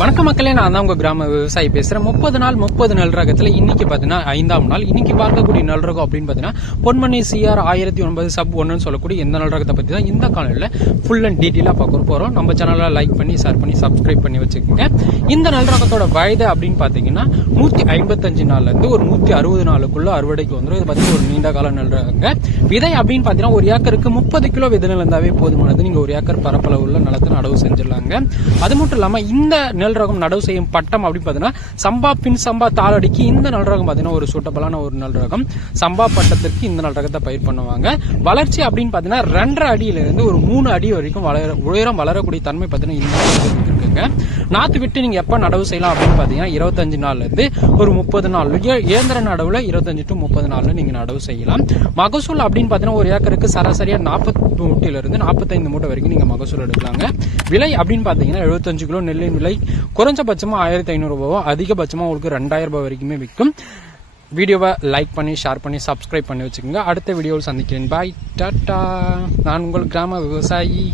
வணக்க மக்களே, நான் தான் உங்க கிராம விவசாயி பேசுறேன். 30 நாள் 30 நெல் ரகத்துல இன்னைக்கு பாத்தீங்கன்னா 5ஆம் நாள். இன்னைக்கு பார்க்கக்கூடிய நெல் ரகம் அப்படின்னு பாத்தீங்கன்னா பொன்மணி CR 1009 சப் 1 சொல்லக்கூடிய இந்த நெல் ரகத்தை பத்தி தான் இந்த காலையில ஃபுல் அண்ட் டீட்டெயிலா பார்க்க போறோம். நம்ம சேனலை லைக் பண்ணி ஷேர் பண்ணி சப்ஸ்கிரைப் பண்ணி வச்சுக்கோங்க. இந்த நெல் ரகத்தோட வயது அப்படின்னு பாத்தீங்கன்னா 155 நாள்ல இருந்து ஒரு 160 நாளுக்குள்ள அறுவடைக்கு வந்துடும். இது பாத்தீங்கன்னா ஒரு நீண்ட கால நெல் ரகங்க. விதை அப்படின்னு பாத்தீங்கன்னா ஒரு ஏக்கருக்கு 30 கிலோ விதை இருந்தாவே போதுமானது. நீங்க ஒரு ஏக்கர் பரப்பளவு உள்ள நிலத்தை நடவு செஞ்சிடலாங்க. அது மட்டும் இல்லாம இந்த நெல் ரகம் நடவு செய்யும் பட்டம் அப்படின்னு பாத்தீங்கன்னா சம்பா பின் சம்பா தாளடிக்கு இந்த நெல் ரகம் பாத்தீங்கன்னா ஒரு சூட்டபிளான ஒரு நெல் ரகம். சம்பா பட்டத்திற்கு இந்த நெல் ரகத்தை பயிர் பண்ணுவாங்க. வளர்ச்சி அப்படின்னு பாத்தீங்கன்னா 2.5 அடியில இருந்து ஒரு 3 அடி வரைக்கும் உயரம் வளரக்கூடிய தன்மை பாத்தீங்கன்னா இந்த இருக்குங்க. நாத்து விட்டு நீங்க எப்ப நடவு செய்யலாம் அப்படின்னு பாத்தீங்கன்னா 25 நாள்ல இருந்து ஒரு 30 நாள். இயந்திர நடவுல 25 to 30 நாள்ல நீங்க நடவு செய்யலாம். மகசூல் அப்படின்னு பாத்தீங்கன்னா ஒரு ஏக்கருக்கு சராசரியா 40 மூட்டையில இருந்து 45 மூட்டை வரைக்கும் நீங்க மகசூல் எடுக்கலாங்க. விலை அப்படின்னு பாத்தீங்கன்னா 75 கிலோ நெல்லின் விலை குறைஞ்சபட்சமா 1500 ரூபாவும் அதிகபட்சமா உங்களுக்கு 2000 ரூபாய் வரைக்குமே விற்கும். வீடியோவை லைக் பண்ணி ஷேர் பண்ணி சப்ஸ்கிரைப் பண்ணி வச்சுக்கோங்க. அடுத்த வீடியோவில் சந்திக்கிறேன். பாய், டாடா. நான் உங்கள் கிராம விவசாயி.